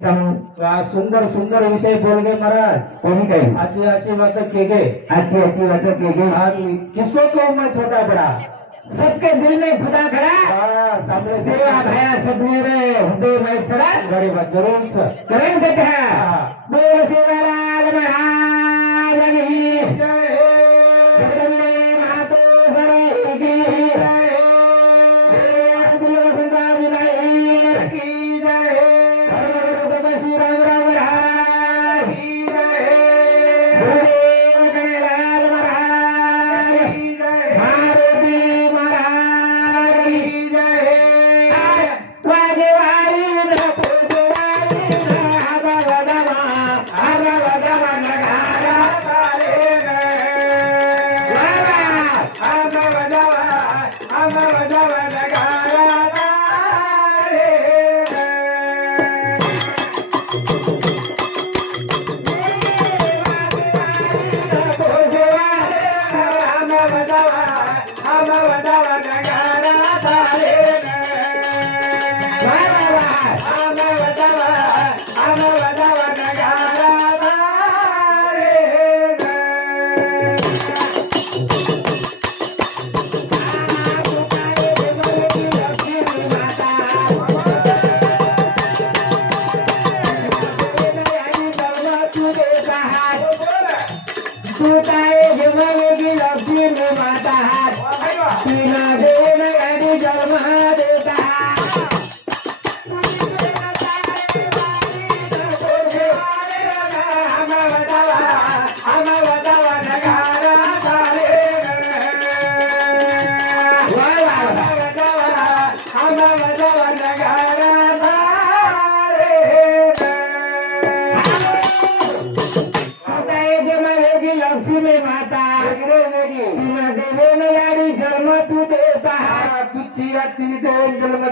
सुंदर सुंदर विषय बोल गए महाराज. कोणी काही? अच्छी अच्छी बातें के गए अच्छी अच्छी बातें की गई हाँ, किसको कहूँ मैं छोटा बड़ा. सबके दिल में खुदा खड़ा। सेवा भया सबने रे हृदय में चढ़ा। गरीब जरूर करण हाँ। बोल सेवालाल महाराज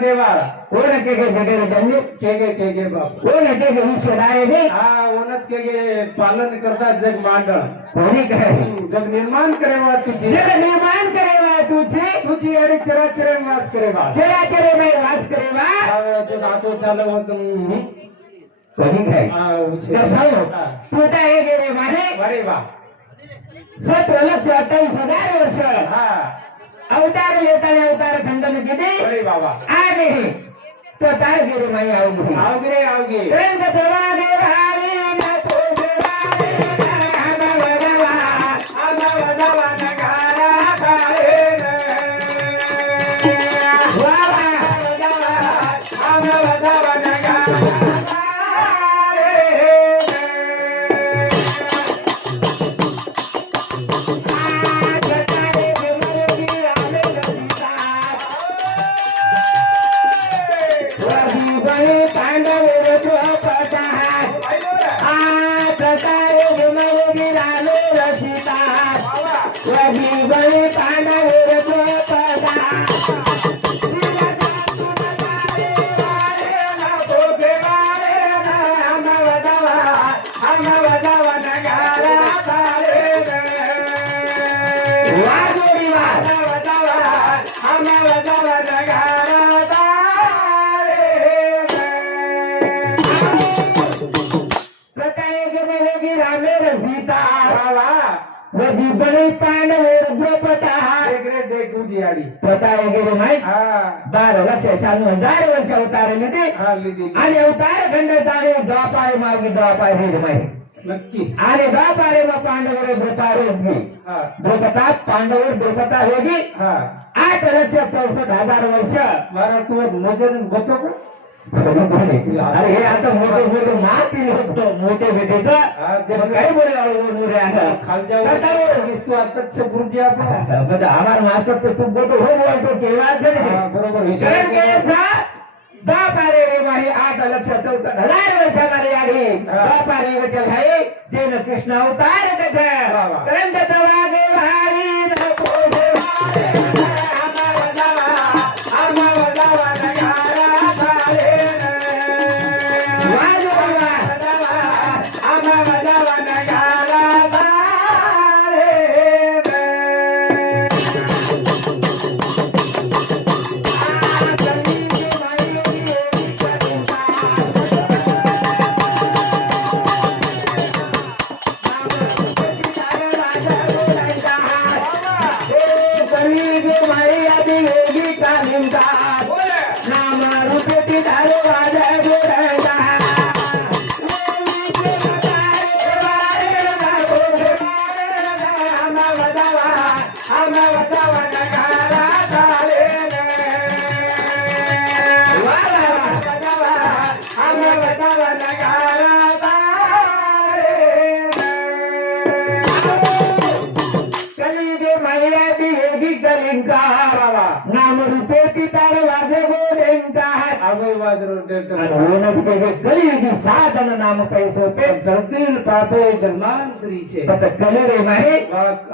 देवा कोण के के जगेर जन्मी केगे केगे बाप कोण के के विश्वदाय ने हा ओनच केगे पालन करता जग मांडळ कोणी काय जग निर्माण करेवा तुझी जग निर्माण करेवा तुझे तुझी अडी चराचरण वास करेवा चरा करे मैं वास करेवा हा, तो नातो चालव होत कोणी काय. तू काय गेले माने अरे वा सतरा लक्ष अठ्ठावीस हजार वर्ष हा अवतार येताना अवतार खंडन किती अरे बाबा. आणि तो काय गेले माई अवघी. आवगे आवगे रंग चला गे सीता बड़ी पांडव द्रौपदा पता वगैरे माहीत बारा लक्ष शानू हजार वर्ष अवतार ते आणि अवतार खंड तारे द्वापाय मार्गी द्वापाय भेद माहिती नक्की. आणि द्वापारे मग पांडवर द्रौपार द्रौपदा पांडवर द्रौपदा होगी. हा. आठ लक्ष चौसष्ट हजार वर्ष. मारा तू नजर बघतो का अरे हे आता मोठे मोठे माती मोठे भेटेच. ते काय बोले अळू रे आता? खालच्या करता वर. दिसतो आताच गुरुजी आपण. आम्हाला मास्तर तो तुम बोलतो हो बोलतो केव्हा हा, बरोबर पारे रे माही आठ लक्ष चौसष्ट हजार वर्ष मारे आधी. हा. दहा पारे वचल आहे जेन कृष्ण अवतार कथ. तरंग वागे भारी Thank you. కలియుగి సాధన నామ పైసోపే जड़तील पापे जन्मांतरी छे पत कलर आहे मारे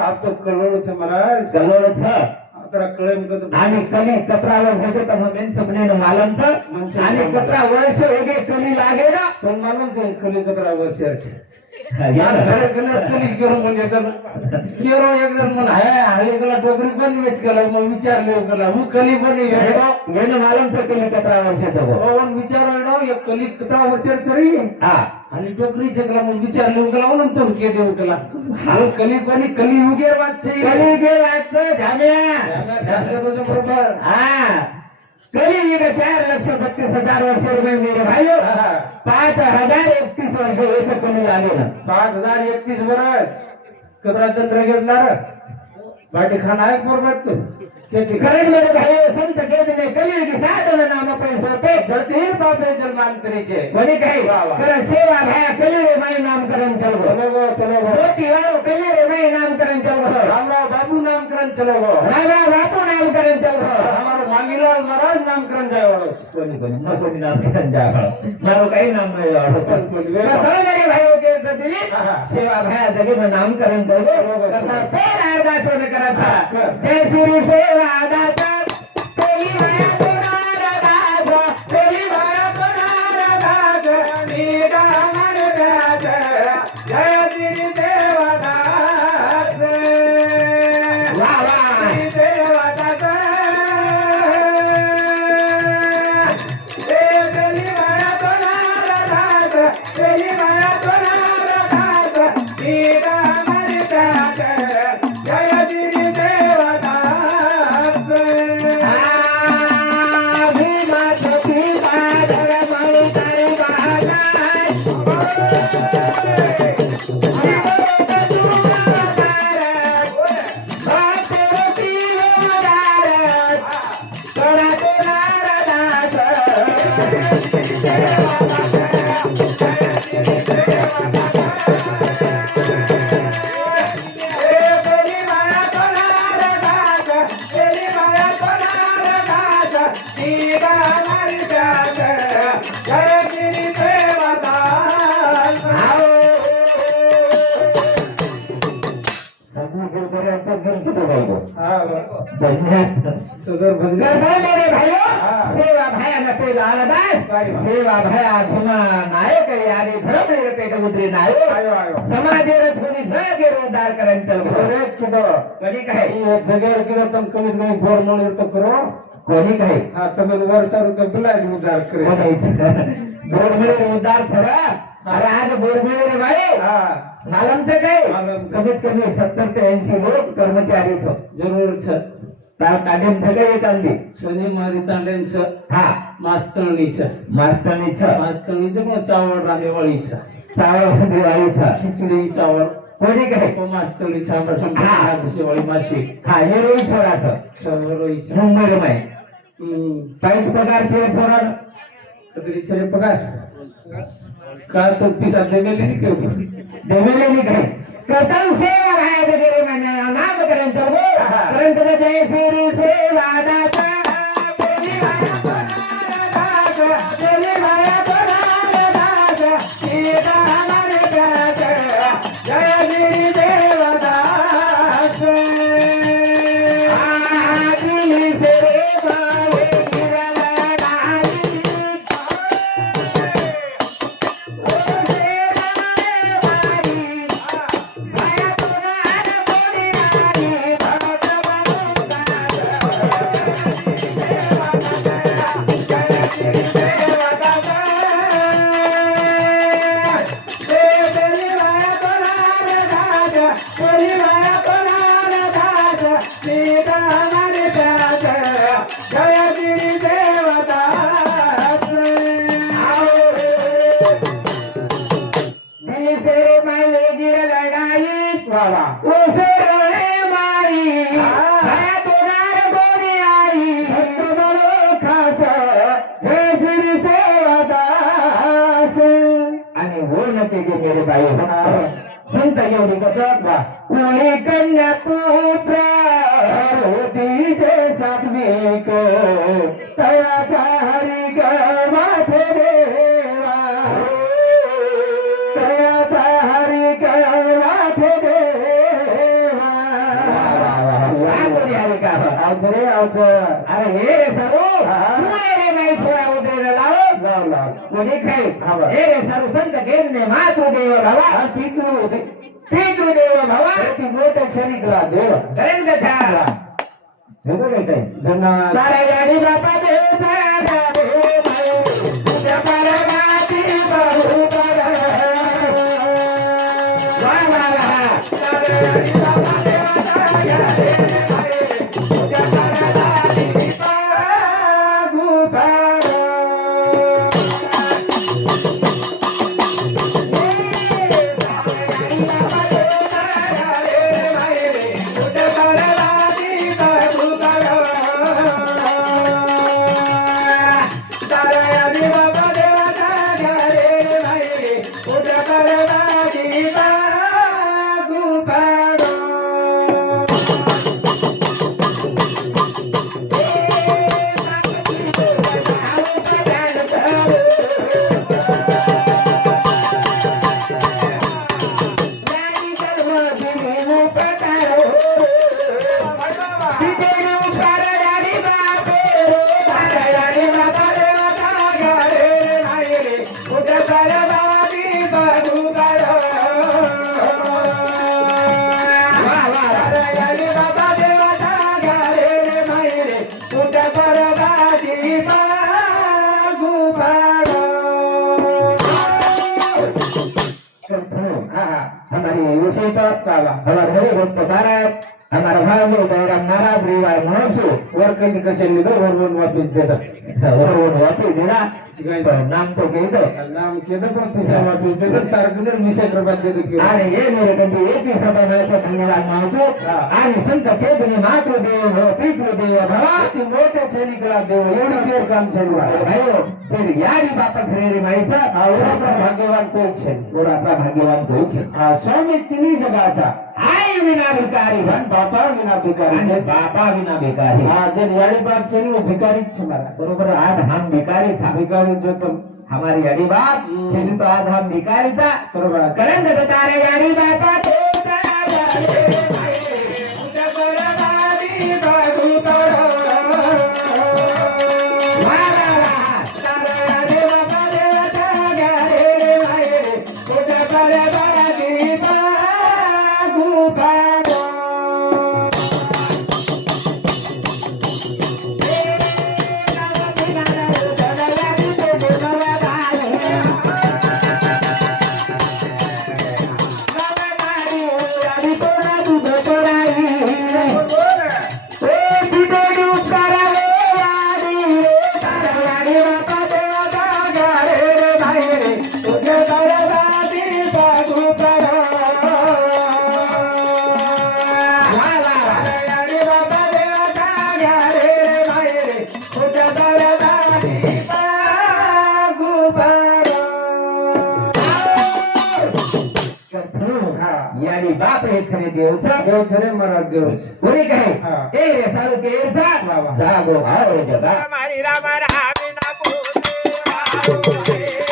आप तो कलोड छे महाराज कलोड छ आपला कळे मुकत आणि कली कपरा वर्ष होते तर मेन सपने मालम छ आणि कपरा वर्ष होगे कली लागे ना पण मालम छे कली कपरा वर्ष छे डोगरी म्हणजे पण वेच केला मग विचारले गेला हू कली पण तर कली कतरा वर्षाचा हो, पवन विचारायला एक कली कतरा वर्षाचा रे हा. आणि डोकरी चकला मग विचारले गेला म्हणून तो के देऊ गेला हा. कली कोणी कली उगे वाचशे कली उगे वाचत झाल्या तुझ्या बरोबर. हा. कली गे चार लक्ष बत्तीस हजार वर्ष रुपये मेरे भाइयों हा. पाच हजार एकतीस वर्ष येथे कमी लागेल पाच हजार एकतीस वर्ष कतरा चंद्र घेतला बाटी खाना आहे बरोबर तू. त्याची करण मेरे भाइयों संत केदने कली की साधन नाम पैसो पे जळतील बापे जन्मांतरीचे. कोणी काही. कर सेवा भया कली रे माई नामकरण चल गो. चलो चलो मोती वाळो कली रे माई नामकरण चल गो. रामराव बाबू नामकरण चलो गो. राजा बापू नामकरण चल गो. हमारो मांगीलाल महाराज नामकरण जाय वाळोस कोणी कोणी मग कोणी नामकरण जा मारो काही नाम नाही वाढो चल कोणी वेगळं. मेरे भाइयों के हा. सेवा भया जगे में नामकरण कर गो. पेड़ अरदास होने करा. था. जय श्री सेवा दाता तेरी सेवा भया नटे लालदास सेवा भया धुमा नायक याने धर्म पेट उतरे नायो समाजे रथोनी जागे रोजदार करेन चल रे किदो कधी काय सगळ्यावर किलो तम कमीत कमी फोर म्हणून तो कोणी काय हा तुम्ही वर्षा रुपये बिलाज उदार करे बोरमिळे उद्धार खरा? अरे आज बोरमिळे रे भाई हा. मालमचं काय. कमीत कमी सत्तर ते ऐंशी लोक कर्मचारीच. जरूर छ त्या काढून सगळे येत आणली शनी मारी तांड्यांच. हा. मास्तरणीच. मास्तरणीच. मास्तरणीच पण चावळ राहेवाळीच चावळ दिवाळीचा खिचडी चावळ कोणी काय? हा. शेवाळी माशी. हा हे रोहित शवरोईचा मुंबई माय पाईप पगारचे थोरात चले पगार. का तो पिसा देवेली नाही? केव देवेले मी काय कर्तव्य सेवा आहे वगैरे म्हणा नाम करण चलवो करण तुझं जय श्री सेवा दाता नके गे मेरे बाई संत एवढी कथा कोणी कन्या पुत्र होतीचे सात्विक तयाचा हरी ग माथे देवा तयाचा हरी ग सरू संत घेतले मातृदेव भावा. हा पितृ होते पितृदेव भावा. ती मोठ्या शरीकला देव. करेन कथा जन्ना तारा गाडी बापा देवचा हमारी विषय पर हमारे हरे भक्त અમારા વાંદરો તારા મારા ગ્રીવાય મળશો વર્કની કસે લીધો વરવન વાપીસ દેતો. વરવન વાપી દેના પણ નામ તો કહી દો. નામ કહી દો પણ પૈસા વાપીસ દેતો. તારા ગુદર મિસે પ્રભાત દેતો કે અરે એ મેરે કંદી એક ની સભા માં તો ધન્યવાદ માંગતો આની સંત કેદ ને માત્ર દેવ પીકરો દેવ ભવા કે મોટે છે નીકળા દેવ એવડી કેર કામ છે આ ભાઈઓ જે યારી બાપા ખરેરી માઈ છે. આ ઓરા ભાગ્યવાન કોઈ છે ઓરા ભાગ્યવાન કોઈ છે આ સૌમિત્રની જગા છે. આ विना भिकारी पण बापा विना भिकारी आणि बापा विना भिकारी हा जन याडी बाप छे वो भिकारी छे मारा बरोबर आज हम भिकारी छा भिकारी जो तुम हमारी अड़ी बाप छे तो आज हम भिकारी था बरोबर करंग तारे याडी बापा छोटा એવું છે એવું છે મારા દેવ પૂરી કહે એ રે સારું કે જા જાગો હારો જગા મારી રામ રામ ના બોલે